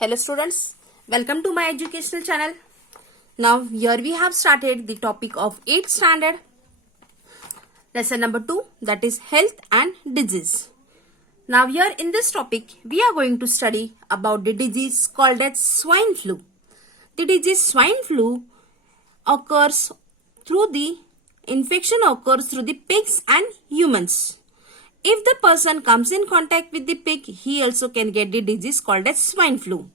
Hello students, welcome to my educational channel. Now here we have started the topic of 8th standard, lesson number 2, that is health and disease. Now here in this topic we are going to study about the disease called as swine flu. The disease swine flu occurs through the infection occurs through the pigs and humans. If the person comes in contact with the pig, he also can get the disease called as swine flu.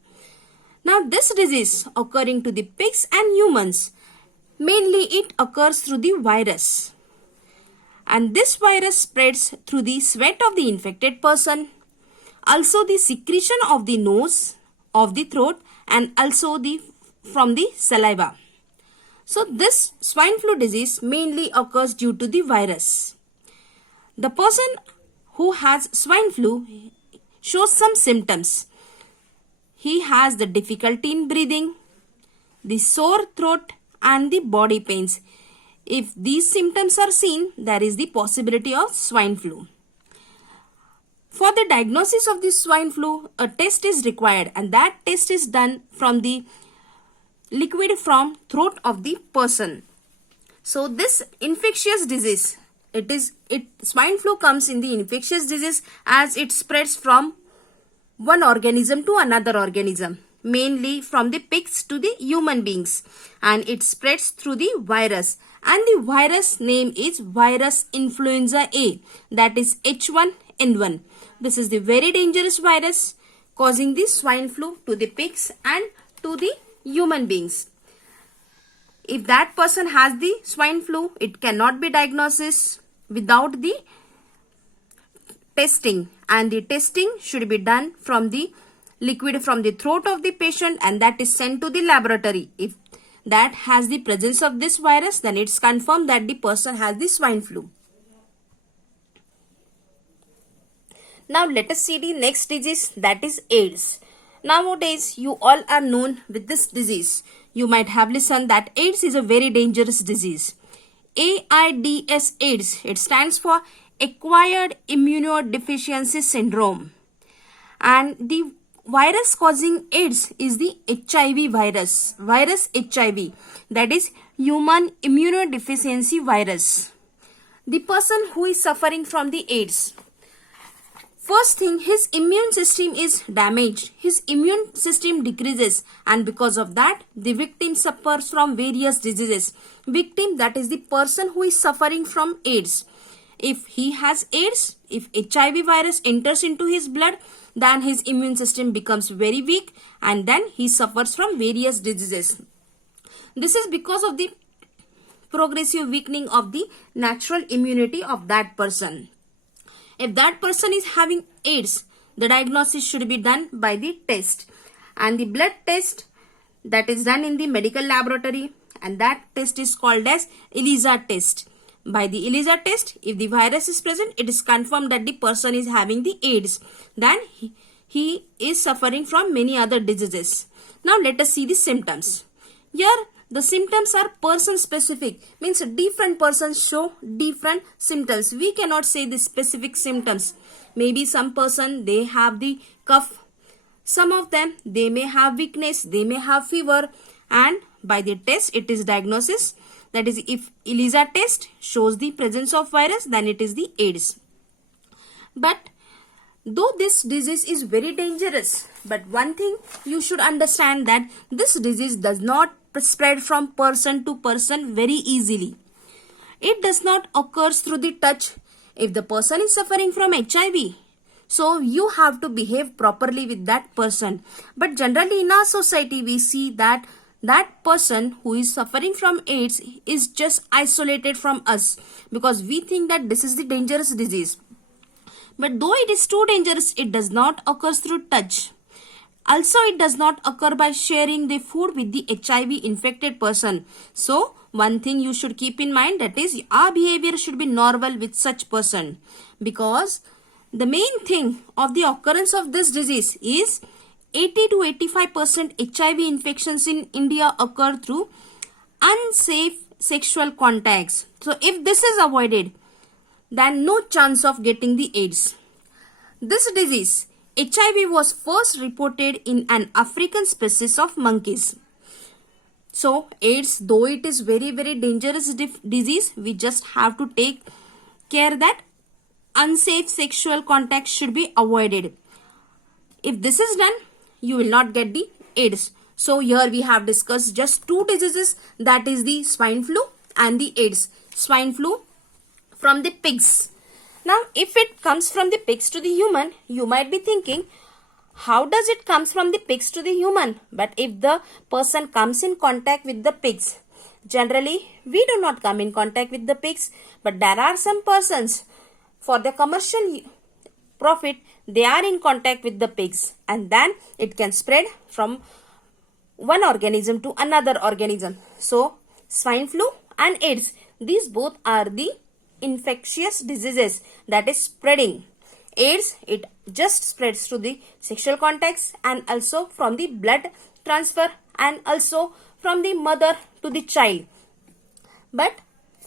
Now this disease occurring to the pigs and humans, mainly it occurs through the virus. And this virus spreads through the sweat of the infected person, also the secretion of the nose, of the throat, and also from the saliva. So this swine flu disease mainly occurs due to the virus. The person who has swine flu shows some symptoms. He has the difficulty in breathing, the sore throat, and the body pains. If these symptoms are seen, there is the possibility of swine flu. For the diagnosis of the swine flu, a test is required, and that test is done from the liquid from throat of the person. So this infectious disease, swine flu comes in the infectious disease as it spreads from one organism to another organism, mainly from the pigs to the human beings, and it spreads through the virus, and the virus name is virus influenza A, that is H1N1. This is the very dangerous virus causing the swine flu to the pigs and to the human beings. If that person has the swine flu, it cannot be diagnosed without the testing, and the testing should be done from the liquid from the throat of the patient, and that is sent to the laboratory. If that has the presence of this virus, then it's confirmed that the person has the swine flu. Now let us see the next disease, that is AIDS. Nowadays you all are known with this disease. You might have listened that AIDS is a very dangerous disease. AIDS, AIDS, it stands for acquired immunodeficiency syndrome, and the virus causing AIDS is the HIV virus HIV, that is human immunodeficiency virus. The person who is suffering from the AIDS, first thing, his immune system is damaged, his immune system decreases, and because of that the victim suffers from various diseases. Victim, that is the person who is suffering from AIDS. If he has AIDS, if HIV virus enters into his blood, then his immune system becomes very weak, and then he suffers from various diseases. This is because of the progressive weakening of the natural immunity of that person. If that person is having AIDS, the diagnosis should be done by the test, and the blood test that is done in the medical laboratory, and that test is called as ELISA test. By the ELISA test, if the virus is present, it is confirmed that the person is having the AIDS. Then he is suffering from many other diseases. Now let us see the symptoms. Here the symptoms are person specific, means different persons show different symptoms. We cannot say the specific symptoms. Maybe some person they have the cough, some of them they may have weakness, they may have fever, and by the test it is diagnosis. That is, if ELISA test shows the presence of virus, then it is the AIDS. But though this disease is very dangerous, but one thing you should understand, that this disease does not spread from person to person very easily. It does not occur through the touch. If the person is suffering from HIV, so you have to behave properly with that person. But generally in our society we see that person who is suffering from AIDS is just isolated from us, because we think that this is the dangerous disease. But though it is too dangerous, it does not occur through touch. Also, it does not occur by sharing the food with the HIV infected person. So, one thing you should keep in mind, that is our behavior should be normal with such person, because the main thing of the occurrence of this disease is 80 to 85% HIV infections in India occur through unsafe sexual contacts. So if this is avoided, then no chance of getting the AIDS. This disease HIV was first reported in an African species of monkeys. So AIDS, though it is very dangerous disease, we just have to take care that unsafe sexual contact should be avoided. If this is done, you will not get the AIDS. So here we have discussed just two diseases, that is the swine flu and the AIDS. Swine flu from the pigs. Now if it comes from the pigs to the human, you might be thinking, how does it comes from the pigs to the human? But if the person comes in contact with the pigs, generally we do not come in contact with the pigs, but there are some persons for the commercial profit, they are in contact with the pigs, and then it can spread from one organism to another organism. So swine flu and AIDS, these both are the infectious diseases that is spreading. AIDS, it just spreads through the sexual contacts and also from the blood transfer and also from the mother to the child. But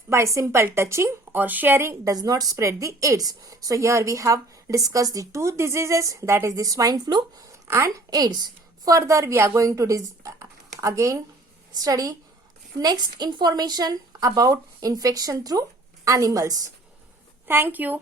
by simple touching or sharing does not spread the AIDS. So here we have discussed the two diseases, that is the swine flu and AIDS. Further we are going to again study next information about infection through animals. Thank you.